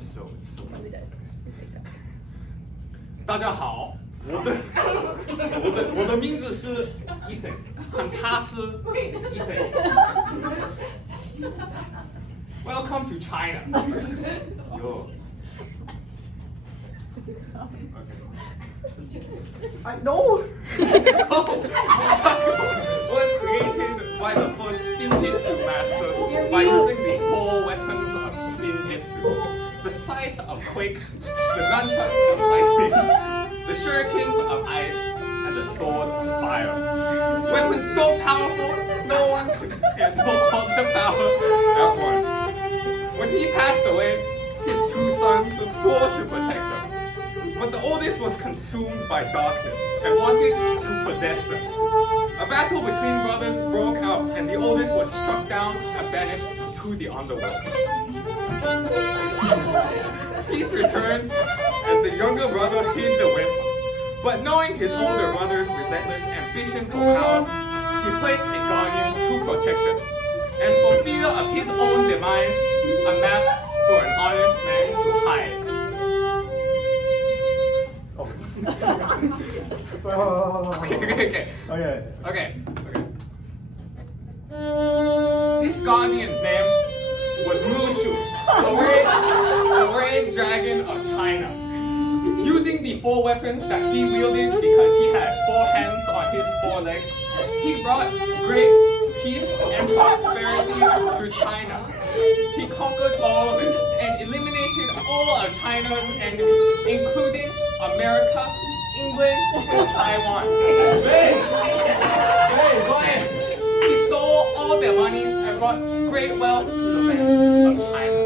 it's so. Probably does. His TikTok. 大家好，我的名字是 Ethan， 和他是 Ethan。Welcome to China. Yo. I know. Was created by the first spinjitzu master by using the 4 weapons of spinjitzu: the scythe of quakes, the nunchucks of lightning, the shurikens of ice, and the sword of fire. Weapons so powerful, no one could handle all the power at once. When he passed away, his 2 sons swore to protect them. But the oldest was consumed by darkness and wanted to possess them. A battle between brothers broke out, and the oldest was struck down and banished to the underworld. Peace returned, and the younger brother hid the weapons. But knowing his older brother's relentless ambition for power, he placed a guardian to protect them. And for fear of his own demise, a map for an honest man to hide. Okay. This guardian's name was Mushu, the red dragon of China. Using the 4 weapons that he wielded because he had 4 hands on his 4 legs, he brought great peace and prosperity to China. He conquered all of it and eliminated all of China's enemies, including America, England, and Taiwan. Hey, go ahead. He stole all their money and brought great wealth to the land of China.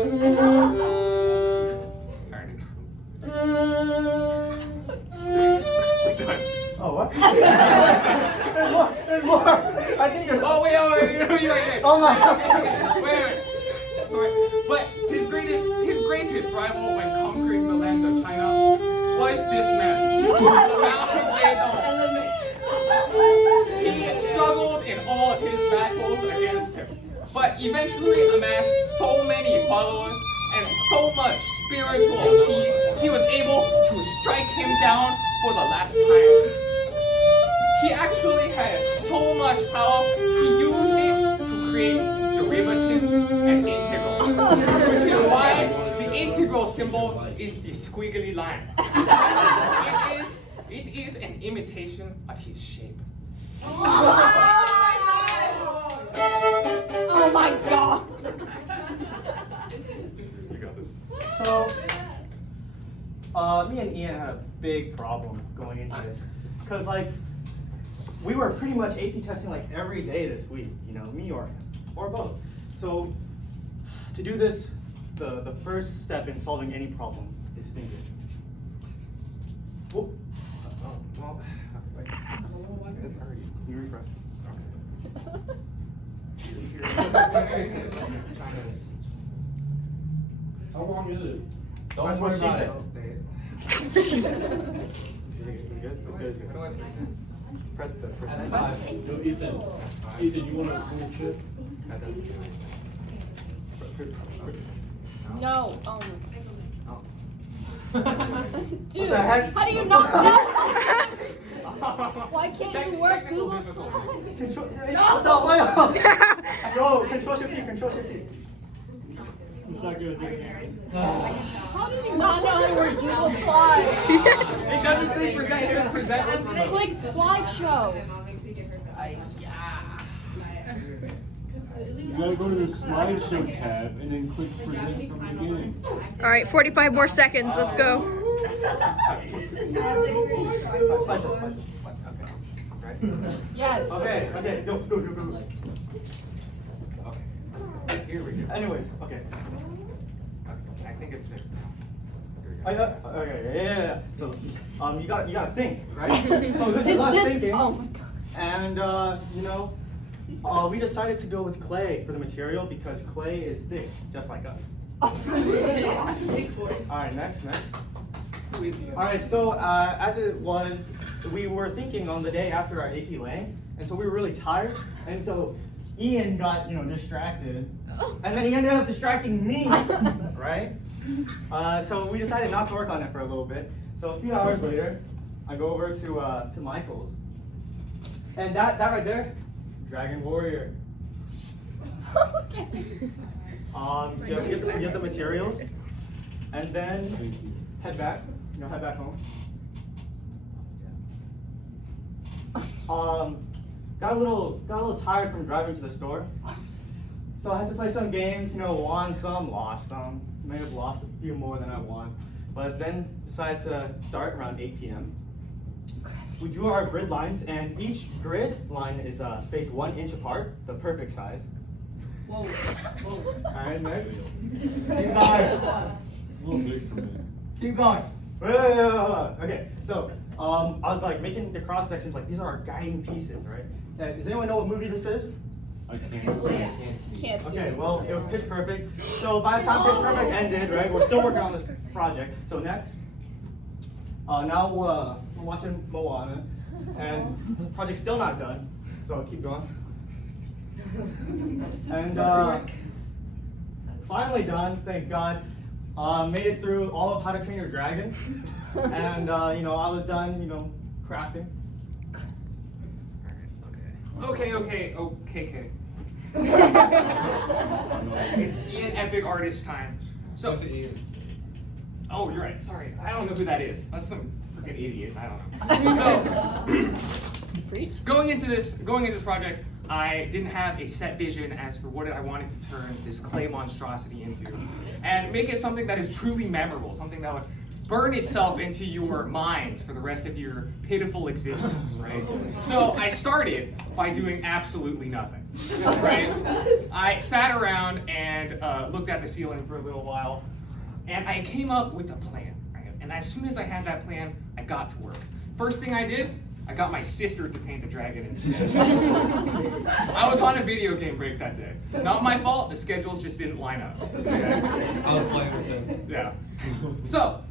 We're done. Oh, what? There's more. I think there's. Oh, wait. Oh my. Wait. Sorry. But his greatest rival when conquering the lands of China was this man, the mountain Zedong. He struggled in all of his battles against him, but eventually amassed so many followers and so much spiritual chi, he was able to strike him down for the last time. He actually had so much power, he used it to create derivatives and integrals, which is why the integral symbol is the squiggly line. It is an imitation of his shape. Oh my god! You got this. So, me and Ian had a big problem going into this, because we were pretty much AP testing every day this week, me or him, or both. So, to do this, the first step in solving any problem is thinking. Whoop. Well, wait. It's already. You refresh. How long is it? Don't worry about it. It's Good. Press the. So Ethan, you want a cool chip? No. Dude, the heck? how do you not know? Why can't you work Google Slides? No, Control Shift T. It's not good. How does he not know how to work Google Slides? It doesn't say present, it says present. Click slideshow. You gotta go to the slideshow tab and then click present from the beginning. All right, 45 more seconds. Let's go. Yes. Okay, go. Okay, here we go. Anyways, okay. I think it's fixed now. Okay, yeah. So, you gotta think, right? So this is us this? thinking, Oh my god. and we decided to go with clay for the material because clay is thick, just like us. All right, next. All right, so as it was, we were thinking on the day after our AP Lang, and so we were really tired, and so Ian got, distracted, and then he ended up distracting me, right? So we decided not to work on it for a little bit. So a few hours later, I go over to Michael's, and that right there, Dragon Warrior. You have the materials, and then head back. Head back home. Got a little tired from driving to the store, so I had to play some games. Won some, lost some. May have lost a few more than I won, but then decided to start around 8 p.m. We drew our grid lines, and each grid line is spaced 1 inch apart, the perfect size. Whoa. Whoa. Alright, next. Keep A going. little big for me. Keep going. Wait. Okay, so I was like making the cross sections like these are our guiding pieces, right? Does anyone know what movie this is? I can't see. Can't see. Okay, well, it was Pitch Perfect. So by the time Pitch Perfect ended, right, we're still working on this project. So next, now we're watching Moana, and the project's still not done. So I'll keep going. And finally done, thank God. Made it through all of How to Train Your Dragon, and I was done, crafting. Okay. It's Ian Epic Artist time. So, oh, you're right. Sorry, I don't know who that is. That's some freaking idiot. I don't know. So, going into this project, I didn't have a set vision as for what I wanted to turn this clay monstrosity into, and make it something that is truly memorable, something that would burn itself into your minds for the rest of your pitiful existence, right? So I started by doing absolutely nothing, right? I sat around and looked at the ceiling for a little while, and I came up with a plan, right? And as soon as I had that plan, I got to work. First thing I did, I got my sister to paint the dragon instead. I was on a video game break that day. Not my fault, the schedules just didn't line up. Okay? I was playing with him. Yeah. So,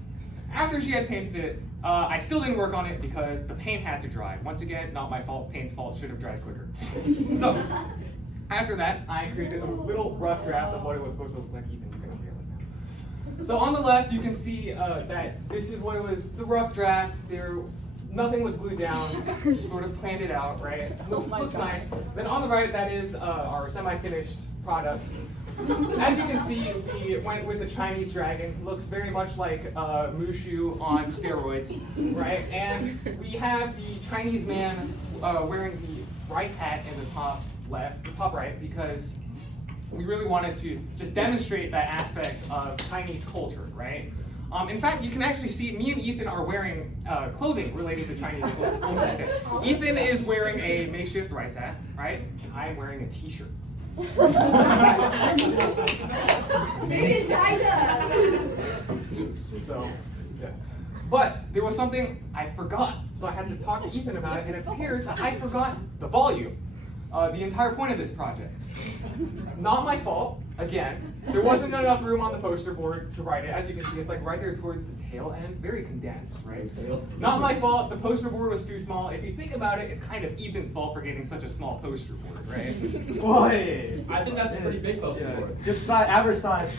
after she had painted it, I still didn't work on it because the paint had to dry. Once again, not my fault, paint's fault, should have dried quicker. So, after that, I created a little rough draft of what it was supposed to look like. Ethan, you can over here. So on the left, you can see that this is what it was, the rough draft. Nothing was glued down, just sort of planned it out, right? Looks nice. Then on the right, that is our semi-finished product. As you can see, we went with the Chinese dragon. Looks very much like Mushu on steroids, right? And we have the Chinese man wearing the rice hat in the top right, because we really wanted to just demonstrate that aspect of Chinese culture, right? In fact, you can actually see me and Ethan are wearing clothing related to Chinese culture. Ethan is wearing a makeshift rice hat, right? And I'm wearing a t-shirt. Made in China. So, yeah. But there was something I forgot, so I had to talk to Ethan about it, and it appears that I forgot the volume, the entire point of this project. Not my fault, again. There wasn't enough room on the poster board to write it. As you can see, it's like right there towards the tail end, very condensed, right? Not my fault, the poster board was too small. If you think about it, it's kind of Ethan's fault for getting such a small poster board, right? Boy! I think that's a pretty big poster Yeah, it's board. good size, average size.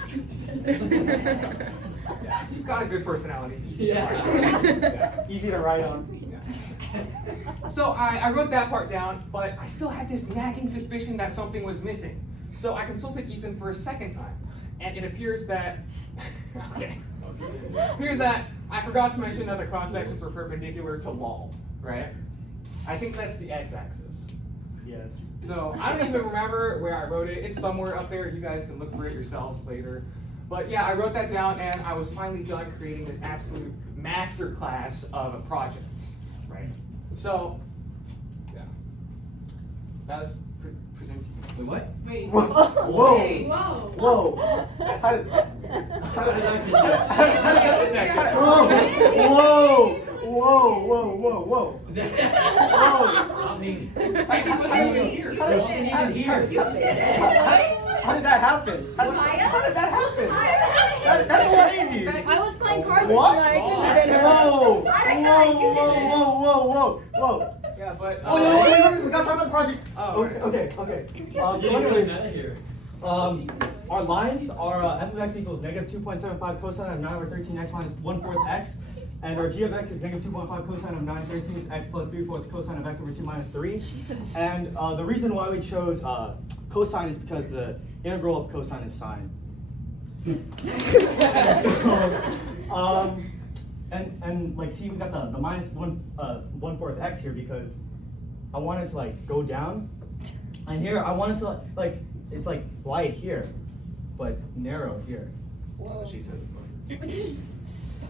Yeah, he's got a good personality. Easy to Yeah. write. Yeah. Easy to write on. So I wrote that part down, but I still had this nagging suspicion that something was missing. So I consulted Ethan for a second time, and it appears that, I forgot to mention that the cross sections were perpendicular to lol, right? I think that's the x-axis. Yes. So I don't even remember where I wrote it. It's somewhere up there. You guys can look for it yourselves later. But yeah, I wrote that down, and I was finally done creating this absolute masterclass of a project, right? So, yeah, that was presenting. Wait, what? Wait. Whoa! Whoa! Hey. Whoa. Whoa! How did that Whoa! I mean, I wasn't even here. I wasn't even here. How did that happen? How did that happen? That's crazy! I was playing cards What? and I couldn't figure it out. Whoa! Yeah, but. Oh, no, wait, we gotta talk about the project. Oh, okay. So anyways, our lines are f of x equals negative 2.75 cosine of 9 over 13 x minus 1/4 x. And our g of x is negative 2.5 cosine of 9 13 x plus 3/4 cosine of x over 2 minus 3. Jesus. And the reason why we chose cosine is because the integral of cosine is sine. And like, see, we got the minus 1/4 x here because I wanted to like go down, and here I wanted to like it's like wide here, but narrow here. Whoa. She said.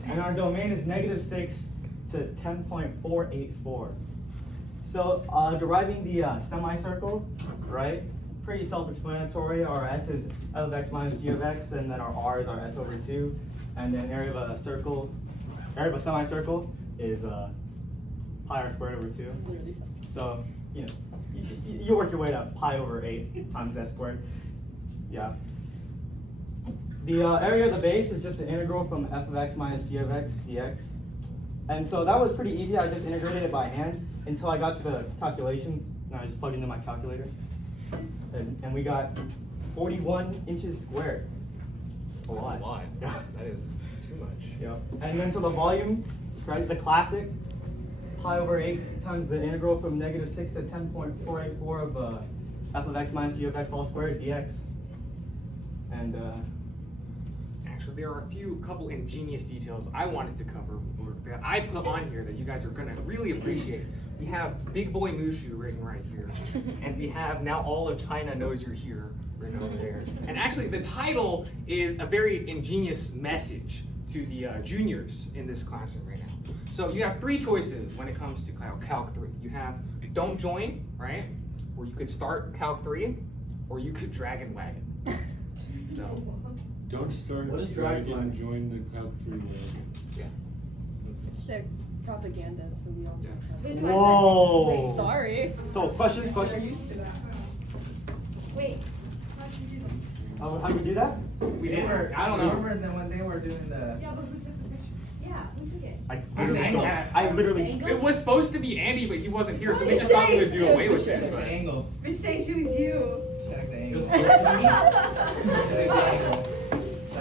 And our domain is negative 6 to 10.484. So deriving the semicircle, right? Pretty self-explanatory. Our s is f of x minus g of x, and then our r is our s over 2, and then area of a circle, area of a semicircle is pi r squared over 2. So you work your way to pi over 8 times s squared. Yeah. The area of the base is just the integral from f of x minus g of x dx. And so that was pretty easy. I just integrated it by hand until I got to the calculations, and I just plugged into my calculator. And we got 41 inches squared. That's a lot. That's a lot. Yeah. That is too much. Yeah. And then so the volume, right, the classic, pi over 8 times the integral from negative 6 to 10.484 of f of x minus g of x all squared dx. And Actually, there are a couple ingenious details I wanted to cover that I put on here that you guys are gonna really appreciate. We have Big Boy Mushu written right here, and we have Now All of China Knows You're Here written over there. And actually, the title is a very ingenious message to the juniors in this classroom right now. So you have three choices when it comes to Calc 3. You have Don't Join, right? Or you could start Calc 3, or you could Drag and Wagon. So. Don't start What is dragging drag and join the Calc 3 way. Yeah. It's their propaganda, so we all Yeah. whoa. Sorry. So questions? They're used to that. Wait, how did you do that? How do we do that? We didn't. I don't know. Remember when they were doing the. Yeah, but who took the picture? Yeah, who took it? I I literally don't- don't. I literally. Angle? It was supposed to be Andy, but he wasn't here, so we just thought we would do away with Check it. the But angle. Vishesh, it was you. Check the It angle. was supposed to be me. Check the angle.